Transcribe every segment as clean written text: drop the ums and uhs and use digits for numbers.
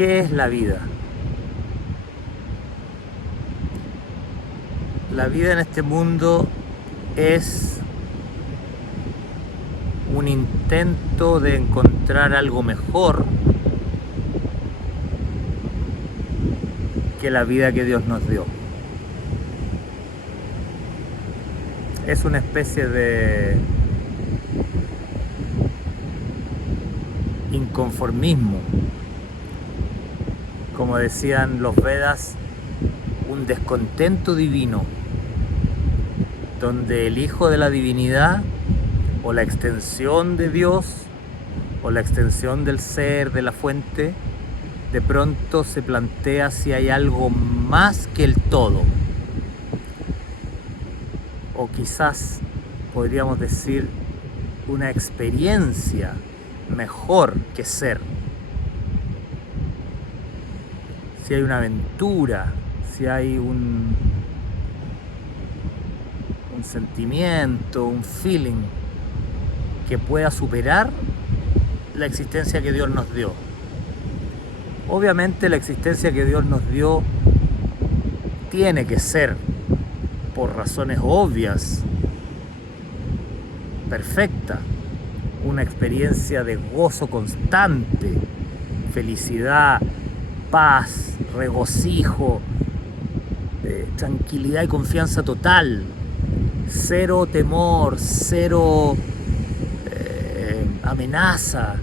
¿Qué es la vida? La vida en este mundo es un intento de encontrar algo mejor que la vida que Dios nos dio. Es una especie de inconformismo, como decían los Vedas, un descontento divino, donde el Hijo de la Divinidad, o la extensión de Dios, o la extensión del ser, de la fuente, de pronto se plantea si hay algo más que el todo, o quizás podríamos decir una experiencia mejor que ser. Si hay una aventura, si hay un sentimiento, un feeling que pueda superar la existencia que Dios nos dio. Obviamente la existencia que Dios nos dio tiene que ser, por razones obvias, perfecta, una experiencia de gozo constante, felicidad, paz, regocijo, tranquilidad y confianza total, cero temor, cero amenaza,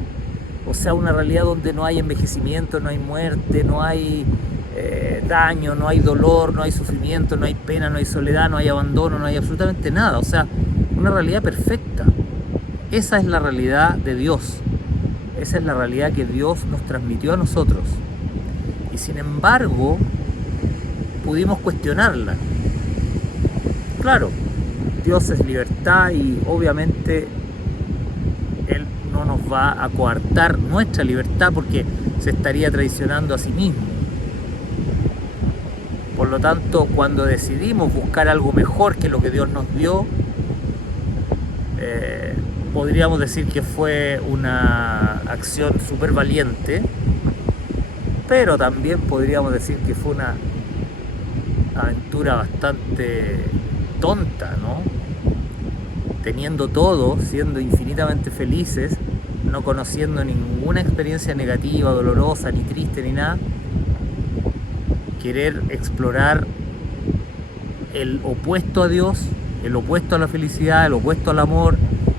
o sea, una realidad donde no hay envejecimiento, no hay muerte, no hay daño, no hay dolor, no hay sufrimiento, no hay pena, no hay soledad, no hay abandono, no hay absolutamente nada, o sea, una realidad perfecta. Esa es la realidad de Dios, esa es la realidad que Dios nos transmitió a nosotros, y sin embargo pudimos cuestionarla. Claro, Dios es libertad y obviamente Él no nos va a coartar nuestra libertad porque se estaría traicionando a sí mismo. Por lo tanto, cuando decidimos buscar algo mejor que lo que Dios nos dio, podríamos decir que fue una acción súper valiente, pero también podríamos decir que fue una aventura bastante tonta, ¿no? Teniendo todo, siendo infinitamente felices, no conociendo ninguna experiencia negativa, dolorosa, ni triste, ni nada, querer explorar el opuesto a Dios, el opuesto a la felicidad, el opuesto al amor,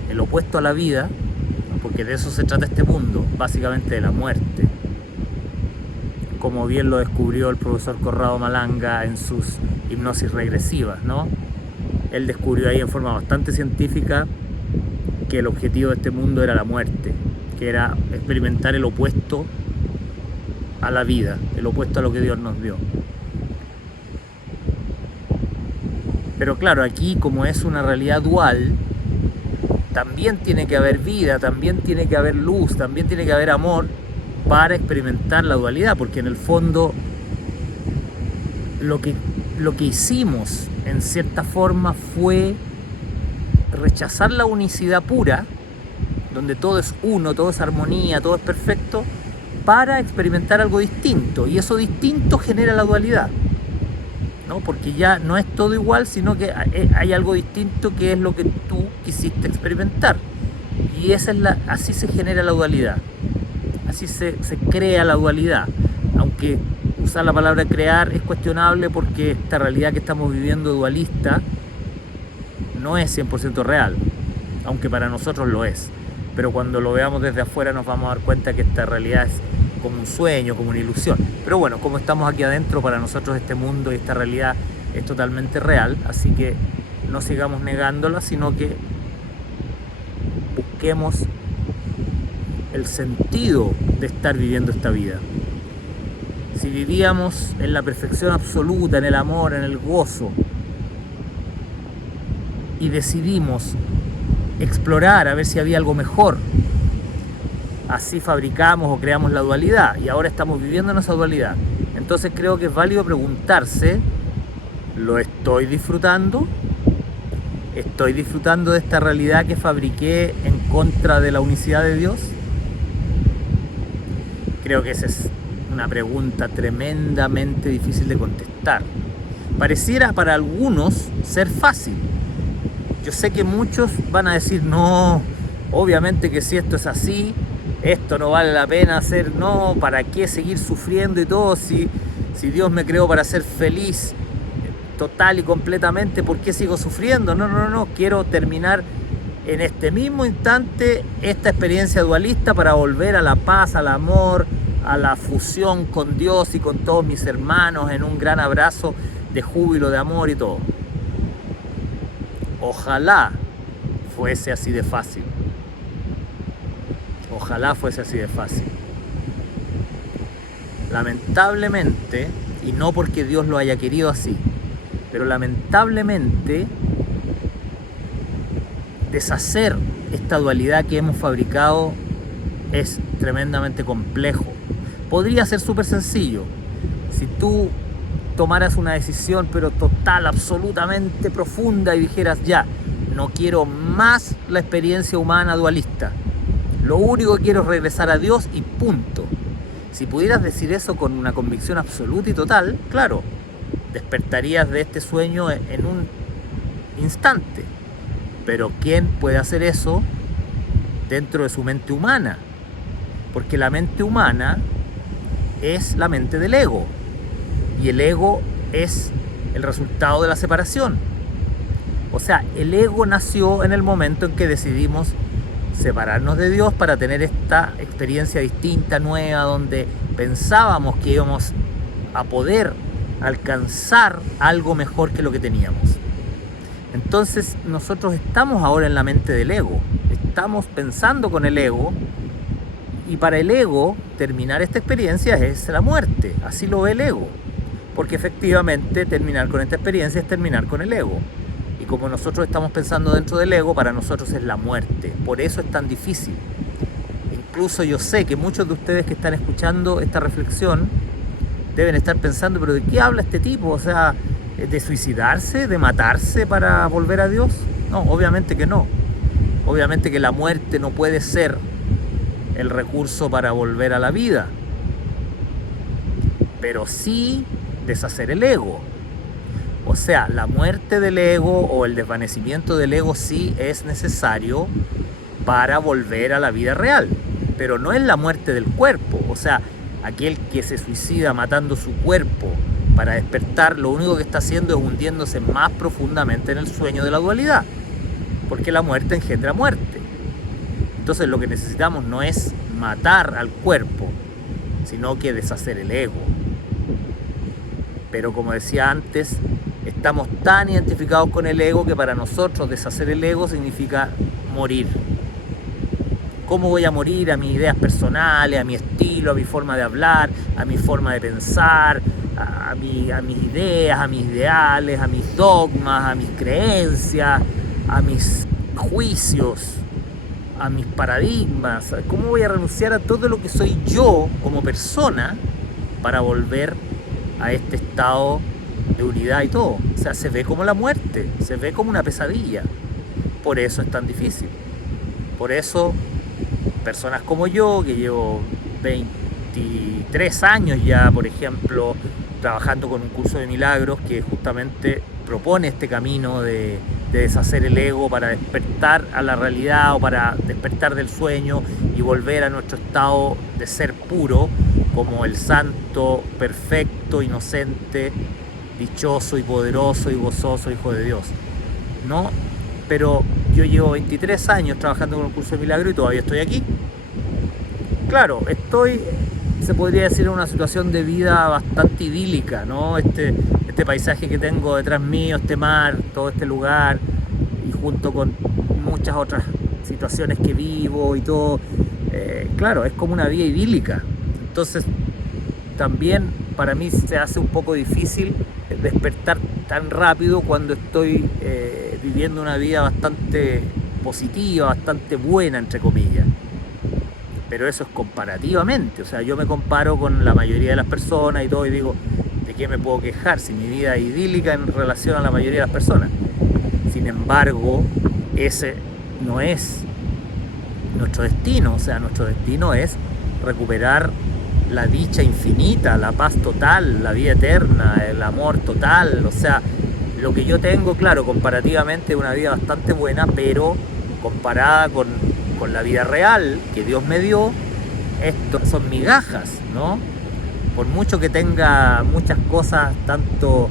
el opuesto a la vida, porque de eso se trata este mundo, básicamente de la muerte, como bien lo descubrió el profesor Corrado Malanga en sus hipnosis regresivas, ¿no? Él descubrió ahí en forma bastante científica que el objetivo de este mundo era la muerte, que era experimentar el opuesto a la vida, el opuesto a lo que Dios nos dio. Pero claro, aquí como es una realidad dual, también tiene que haber vida, también tiene que haber luz, también tiene que haber amor para experimentar la dualidad, porque en el fondo lo que hicimos en cierta forma fue rechazar la unicidad pura, donde todo es uno, todo es armonía, todo es perfecto, para experimentar algo distinto, y eso distinto genera la dualidad, ¿no? Porque ya no es todo igual, sino que hay algo distinto que es lo que tú quisiste experimentar, y así se genera la dualidad, así se crea la dualidad, aunque usar la palabra crear es cuestionable porque esta realidad que estamos viviendo dualista no es 100% real, aunque para nosotros lo es, pero cuando lo veamos desde afuera nos vamos a dar cuenta que esta realidad es como un sueño, como una ilusión. Pero bueno, como estamos aquí adentro, para nosotros este mundo y esta realidad es totalmente real, así que no sigamos negándola, sino que busquemos el sentido de estar viviendo esta vida. Si vivíamos en la perfección absoluta, en el amor, en el gozo, y decidimos explorar a ver si había algo mejor, así fabricamos o creamos la dualidad, y ahora estamos viviendo en esa dualidad. Entonces creo que es válido preguntarse: ¿lo estoy disfrutando? ¿Estoy disfrutando de esta realidad que fabriqué en contra de la unicidad de Dios? Creo que ese es una pregunta tremendamente difícil de contestar. Pareciera para algunos ser fácil. Yo sé que muchos van a decir, no, obviamente que si esto es así, esto no vale la pena hacer, no, ¿para qué seguir sufriendo y todo? Si Dios me creó para ser feliz total y completamente, ¿por qué sigo sufriendo? No, quiero terminar en este mismo instante esta experiencia dualista para volver a la paz, al amor, a la fusión con Dios y con todos mis hermanos en un gran abrazo de júbilo, de amor y todo. Ojalá fuese así de fácil. Ojalá fuese así de fácil. Lamentablemente, y no porque Dios lo haya querido así, pero lamentablemente deshacer esta dualidad que hemos fabricado es tremendamente complejo. Podría ser súper sencillo si tú tomaras una decisión pero total, absolutamente profunda y dijeras, ya, no quiero más la experiencia humana dualista, lo único que quiero es regresar a Dios y punto. Si pudieras decir eso con una convicción absoluta y total, claro, despertarías de este sueño en un instante. Pero ¿quién puede hacer eso dentro de su mente humana? Porque la mente humana es la mente del ego. Y el ego es el resultado de la separación. O sea, el ego nació en el momento en que decidimos separarnos de Dios para tener esta experiencia distinta, nueva, donde pensábamos que íbamos a poder alcanzar algo mejor que lo que teníamos. Entonces nosotros estamos ahora en la mente del ego, estamos pensando con el ego, y para el ego terminar esta experiencia es la muerte, así lo ve el ego, porque efectivamente terminar con esta experiencia es terminar con el ego, y como nosotros estamos pensando dentro del ego, para nosotros es la muerte, por eso es tan difícil. Incluso yo sé que muchos de ustedes que están escuchando esta reflexión deben estar pensando, pero ¿de qué habla este tipo? O sea, ¿de suicidarse? ¿De matarse para volver a Dios? No, obviamente que no. Obviamente que la muerte no puede ser el recurso para volver a la vida. Pero sí deshacer el ego. O sea, la muerte del ego o el desvanecimiento del ego sí es necesario para volver a la vida real. Pero no es la muerte del cuerpo. O sea, aquel que se suicida matando su cuerpo para despertar, lo único que está haciendo es hundiéndose más profundamente en el sueño de la dualidad, porque la muerte engendra muerte. Entonces lo que necesitamos no es matar al cuerpo, sino que deshacer el ego. Pero como decía antes, estamos tan identificados con el ego que para nosotros deshacer el ego significa morir. ¿Cómo voy a morir? A mis ideas personales, a mi estilo, a mi forma de hablar, a mi forma de pensar, a mis ideas, a mis ideales, a mis dogmas, a mis creencias, a mis juicios, a mis paradigmas. ¿Cómo voy a renunciar a todo lo que soy yo como persona para volver a este estado de unidad y todo? O sea, se ve como la muerte, se ve como una pesadilla. Por eso es tan difícil. Por eso personas como yo, que llevo 23 años ya, por ejemplo, trabajando con un curso de milagros que justamente propone este camino de deshacer el ego para despertar a la realidad o para despertar del sueño y volver a nuestro estado de ser puro como el santo, perfecto, inocente, dichoso y poderoso y gozoso Hijo de Dios, ¿no? Pero yo llevo 23 años trabajando con el curso de milagros y todavía estoy aquí. Claro, se podría decir, en una situación de vida bastante idílica, ¿no? Este paisaje que tengo detrás mío, este mar, todo este lugar, y junto con muchas otras situaciones que vivo y todo, claro, es como una vida idílica. Entonces, también para mí se hace un poco difícil despertar tan rápido cuando estoy viviendo una vida bastante positiva, bastante buena, entre comillas. Pero eso es comparativamente, o sea, yo me comparo con la mayoría de las personas y todo, y digo, ¿de qué me puedo quejar si mi vida es idílica en relación a la mayoría de las personas? Sin embargo, ese no es nuestro destino, o sea, nuestro destino es recuperar la dicha infinita, la paz total, la vida eterna, el amor total. O sea, lo que yo tengo, claro, comparativamente es una vida bastante buena, pero comparada con la vida real que Dios me dio, esto son migajas, ¿no? Por mucho que tenga muchas cosas, tanto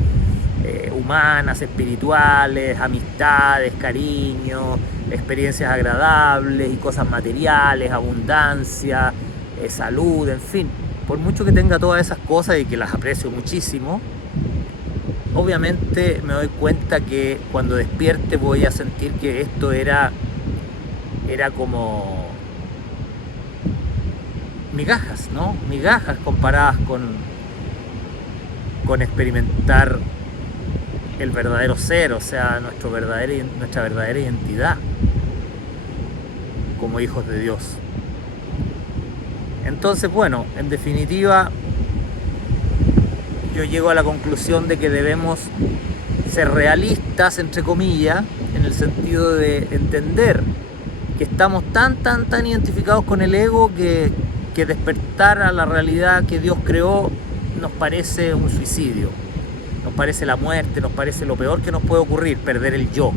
humanas, espirituales, amistades, cariño, experiencias agradables y cosas materiales, abundancia, salud, en fin, por mucho que tenga todas esas cosas y que las aprecio muchísimo, obviamente me doy cuenta que cuando despierte voy a sentir que esto era como migajas, ¿no? Migajas comparadas con experimentar el verdadero ser, o sea, nuestra verdadera identidad como hijos de Dios. Entonces, bueno, en definitiva, yo llego a la conclusión de que debemos ser realistas, entre comillas, en el sentido de entender que estamos tan identificados con el ego que despertar a la realidad que Dios creó nos parece un suicidio, nos parece la muerte, nos parece lo peor que nos puede ocurrir, perder el yo.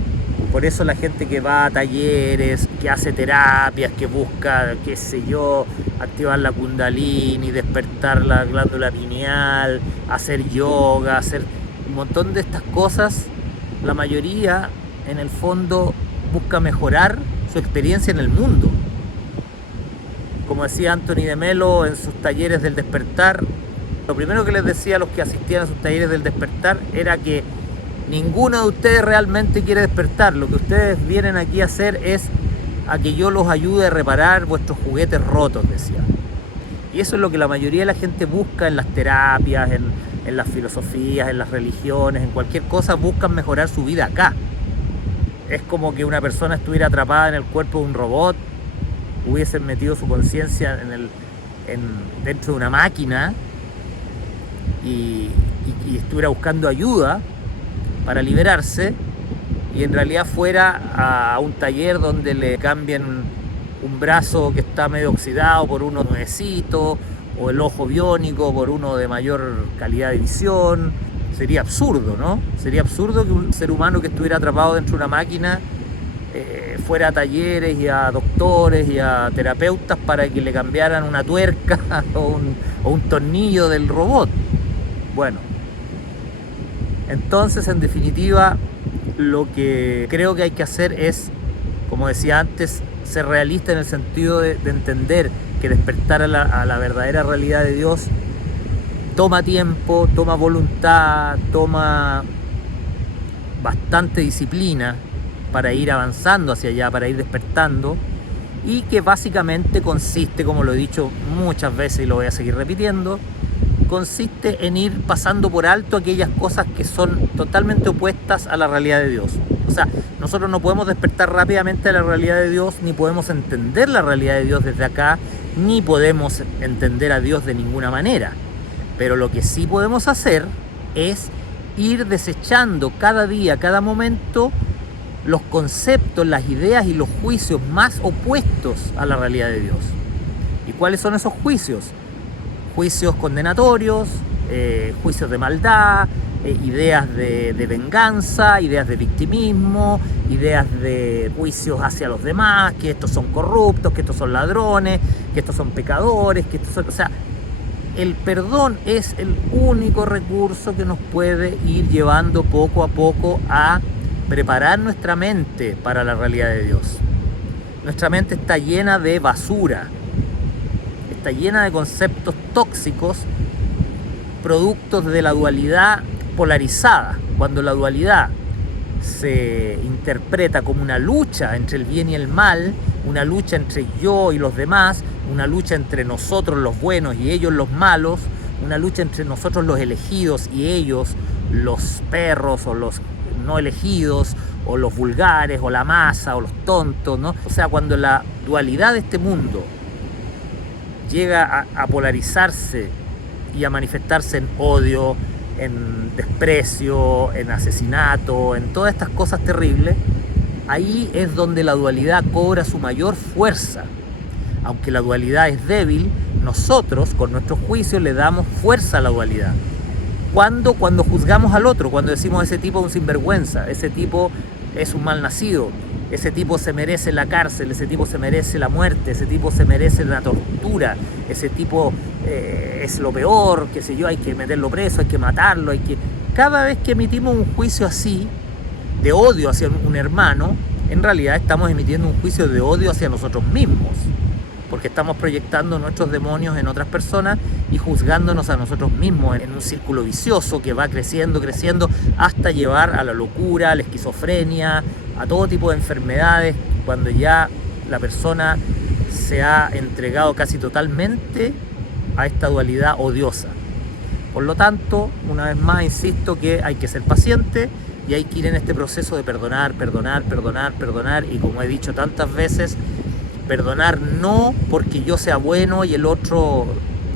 Por eso la gente que va a talleres, que hace terapias, que busca, qué sé yo, activar la kundalini, despertar la glándula pineal, hacer yoga, hacer un montón de estas cosas, la mayoría en el fondo busca mejorar su experiencia en el mundo. Como decía Anthony de Melo en sus talleres del despertar, lo primero que les decía a los que asistían a sus talleres del despertar era que ninguno de ustedes realmente quiere despertar. Lo que ustedes vienen aquí a hacer es a que yo los ayude a reparar vuestros juguetes rotos, decía. Y eso es lo que la mayoría de la gente busca en las terapias, en las filosofías, en las religiones, en cualquier cosa, buscan mejorar su vida acá. Es como que una persona estuviera atrapada en el cuerpo de un robot, hubiesen metido su conciencia dentro de una máquina y estuviera buscando ayuda para liberarse, y en realidad fuera a un taller donde le cambien un brazo que está medio oxidado por uno nuevecito, o el ojo biónico por uno de mayor calidad de visión. Sería absurdo, ¿no? Sería absurdo que un ser humano que estuviera atrapado dentro de una máquina fuera a talleres y a doctores y a terapeutas para que le cambiaran una tuerca o un tornillo del robot. Bueno, entonces en definitiva lo que creo que hay que hacer es, como decía antes, ser realista en el sentido de entender que despertar a la verdadera realidad de Dios toma tiempo, toma voluntad, toma bastante disciplina para ir avanzando hacia allá, para ir despertando, y que básicamente consiste, como lo he dicho muchas veces y lo voy a seguir repitiendo, consiste en ir pasando por alto aquellas cosas que son totalmente opuestas a la realidad de Dios. O sea, nosotros no podemos despertar rápidamente a la realidad de Dios, ni podemos entender la realidad de Dios desde acá, ni podemos entender a Dios de ninguna manera. Pero lo que sí podemos hacer es ir desechando cada día, cada momento, los conceptos, las ideas y los juicios más opuestos a la realidad de Dios. ¿Y cuáles son esos juicios? Juicios condenatorios, juicios de maldad, ideas de venganza, ideas de victimismo, ideas de juicios hacia los demás, que estos son corruptos, que estos son ladrones, que estos son pecadores, que estos son... O sea, el perdón es el único recurso que nos puede ir llevando poco a poco a preparar nuestra mente para la realidad de Dios. Nuestra mente está llena de basura, está llena de conceptos tóxicos, productos de la dualidad polarizada. Cuando la dualidad se interpreta como una lucha entre el bien y el mal, una lucha entre yo y los demás, una lucha entre nosotros los buenos y ellos los malos, una lucha entre nosotros los elegidos y ellos los perros o los no elegidos, o los vulgares, o la masa, o los tontos, ¿no? O sea, cuando la dualidad de este mundo llega a polarizarse y a manifestarse en odio, en desprecio, en asesinato, en todas estas cosas terribles, ahí es donde la dualidad cobra su mayor fuerza. aunque la dualidad es débil, nosotros con nuestros juicios le damos fuerza a la dualidad. Cuando juzgamos al otro, cuando decimos ese tipo es un sinvergüenza, ese tipo es un malnacido, ese tipo se merece la cárcel, ese tipo se merece la muerte, ese tipo se merece la tortura, ese tipo es lo peor, qué sé yo, hay que meterlo preso, hay que matarlo, Cada vez que emitimos un juicio así, de odio hacia un hermano, en realidad estamos emitiendo un juicio de odio hacia nosotros mismos, porque estamos proyectando nuestros demonios en otras personas y juzgándonos a nosotros mismos en un círculo vicioso que va creciendo hasta llevar a la locura, a la esquizofrenia, a todo tipo de enfermedades, cuando ya la persona se ha entregado casi totalmente a esta dualidad odiosa. Por lo tanto, una vez más insisto que hay que ser paciente y hay que ir en este proceso de perdonar, y como he dicho tantas veces, perdonar no porque yo sea bueno y el otro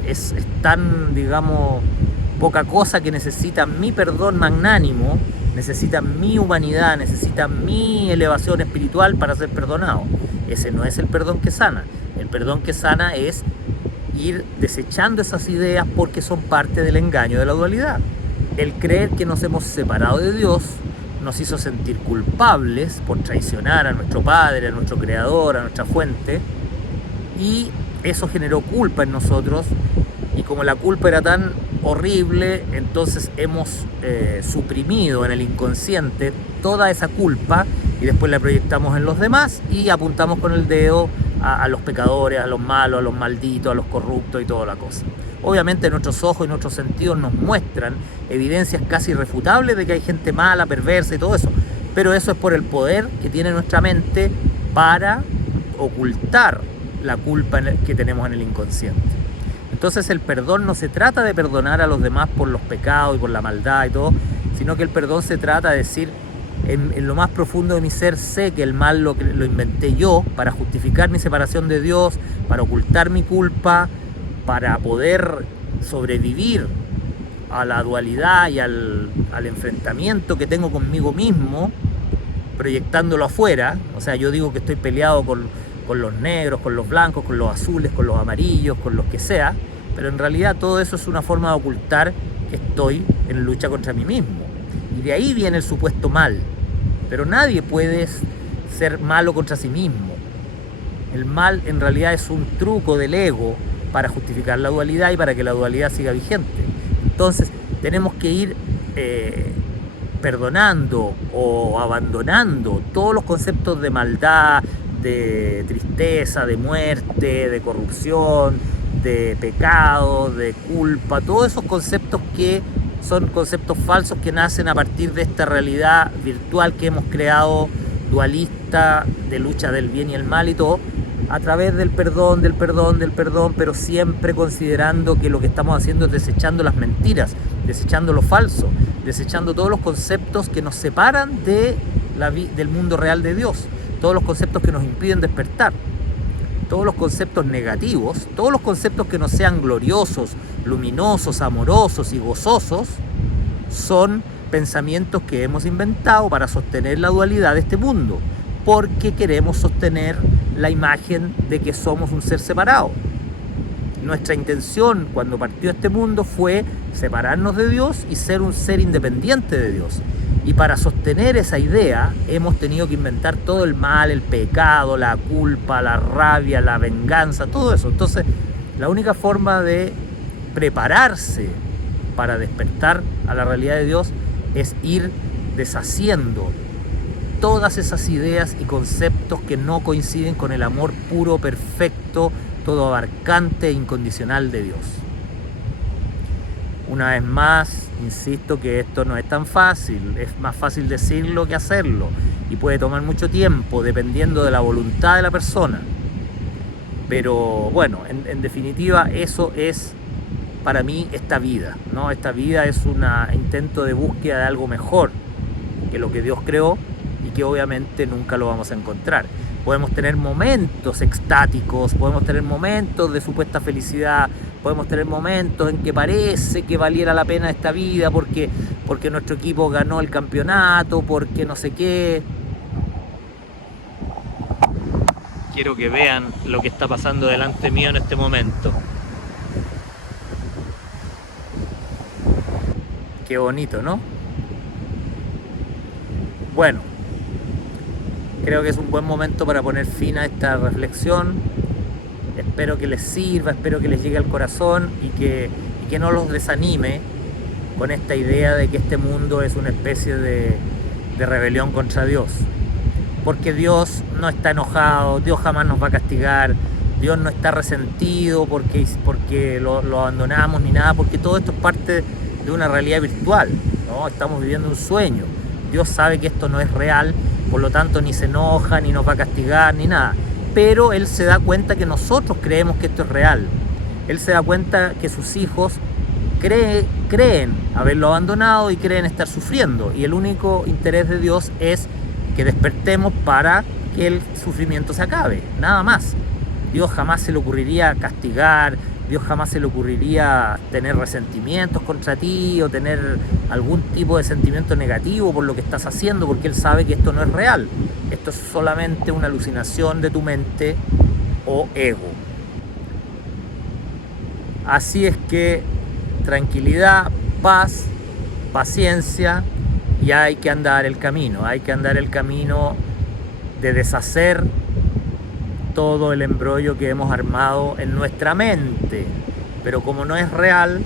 es tan, digamos, poca cosa que necesita mi perdón magnánimo, necesita mi humanidad, necesita mi elevación espiritual para ser perdonado. Ese no es el perdón que sana. El perdón que sana es ir desechando esas ideas porque son parte del engaño de la dualidad. El creer que nos hemos separado de Dios nos hizo sentir culpables por traicionar a nuestro Padre, a nuestro Creador, a nuestra fuente, y eso generó culpa en nosotros, y como la culpa era tan horrible, entonces hemos suprimido en el inconsciente toda esa culpa y después la proyectamos en los demás y apuntamos con el dedo a los pecadores, a los malos, a los malditos, a los corruptos y toda la cosa. Obviamente nuestros ojos y nuestros sentidos nos muestran evidencias casi irrefutables de que hay gente mala, perversa y todo eso, pero eso es por el poder que tiene nuestra mente para ocultar la culpa que tenemos en el inconsciente. Entonces el perdón no se trata de perdonar a los demás por los pecados y por la maldad y todo, sino que el perdón se trata de decir, en lo más profundo de mi ser sé que el mal lo inventé yo para justificar mi separación de Dios, para ocultar mi culpa, para poder sobrevivir a la dualidad y al enfrentamiento que tengo conmigo mismo, proyectándolo afuera. O sea, yo digo que estoy peleado con los negros, con los blancos, con los azules, con los amarillos, con los que sea, pero en realidad todo eso es una forma de ocultar que estoy en lucha contra mí mismo. Y de ahí viene el supuesto mal. Pero nadie puede ser malo contra sí mismo. El mal en realidad es un truco del ego para justificar la dualidad y para que la dualidad siga vigente. Entonces tenemos que ir perdonando o abandonando todos los conceptos de maldad, de tristeza, de muerte, de corrupción, de pecado, de culpa, todos esos conceptos que son conceptos falsos que nacen a partir de esta realidad virtual que hemos creado, dualista, de lucha del bien y el mal y todo, a través del perdón, pero siempre considerando que lo que estamos haciendo es desechando las mentiras, desechando lo falso, desechando todos los conceptos que nos separan del mundo real de Dios, todos los conceptos que nos impiden despertar, todos los conceptos negativos, todos los conceptos que no sean gloriosos, luminosos, amorosos y gozosos, son pensamientos que hemos inventado para sostener la dualidad de este mundo, porque queremos sostener la imagen de que somos un ser separado. Nuestra intención cuando partió este mundo fue separarnos de Dios y ser un ser independiente de Dios. Y para sostener esa idea hemos tenido que inventar todo el mal, el pecado, la culpa, la rabia, la venganza, todo eso. Entonces, la única forma de prepararse para despertar a la realidad de Dios es ir deshaciendo todas esas ideas y conceptos que no coinciden con el amor puro, perfecto, todo abarcante e incondicional de Dios. Una vez más, insisto que esto no es tan fácil, es más fácil decirlo que hacerlo y puede tomar mucho tiempo dependiendo de la voluntad de la persona. Pero bueno, en definitiva eso es para mí esta vida, ¿no? Esta vida es un intento de búsqueda de algo mejor que lo que Dios creó y que obviamente nunca lo vamos a encontrar. Podemos tener momentos extáticos, podemos tener momentos de supuesta felicidad, podemos tener momentos en que parece que valiera la pena esta vida porque nuestro equipo ganó el campeonato, porque no sé qué. Quiero que vean lo que está pasando delante mío en este momento. Qué bonito, ¿no? Bueno, creo que es un buen momento para poner fin a esta reflexión. Espero que les sirva, espero que les llegue al corazón y que no los desanime con esta idea de que este mundo es una especie de rebelión contra Dios. Porque Dios no está enojado, Dios jamás nos va a castigar, Dios no está resentido porque lo abandonamos ni nada, porque todo esto es parte de una realidad virtual, ¿no? Estamos viviendo un sueño. Dios sabe que esto no es real, por lo tanto ni se enoja, ni nos va a castigar, ni nada. Pero Él se da cuenta que nosotros creemos que esto es real. Él se da cuenta que sus hijos creen haberlo abandonado y creen estar sufriendo. Y el único interés de Dios es que despertemos para que el sufrimiento se acabe, nada más. Dios jamás se le ocurriría castigar, Dios jamás se le ocurriría tener resentimientos contra ti o tener algún tipo de sentimiento negativo por lo que estás haciendo, porque Él sabe que esto no es real. Esto es solamente una alucinación de tu mente o ego. Así es que tranquilidad, paz, paciencia, y hay que andar el camino de deshacer todo el embrollo que hemos armado en nuestra mente. Pero como no es real,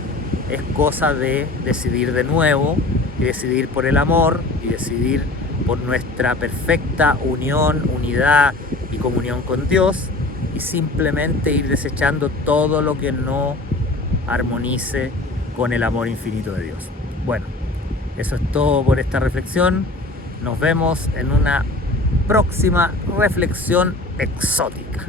es cosa de decidir de nuevo y decidir por el amor y decidir por nuestra perfecta unidad y comunión con Dios, y simplemente ir desechando todo lo que no armonice con el amor infinito de Dios. Bueno, eso es todo por esta reflexión. Nos vemos en una próxima reflexión exótica.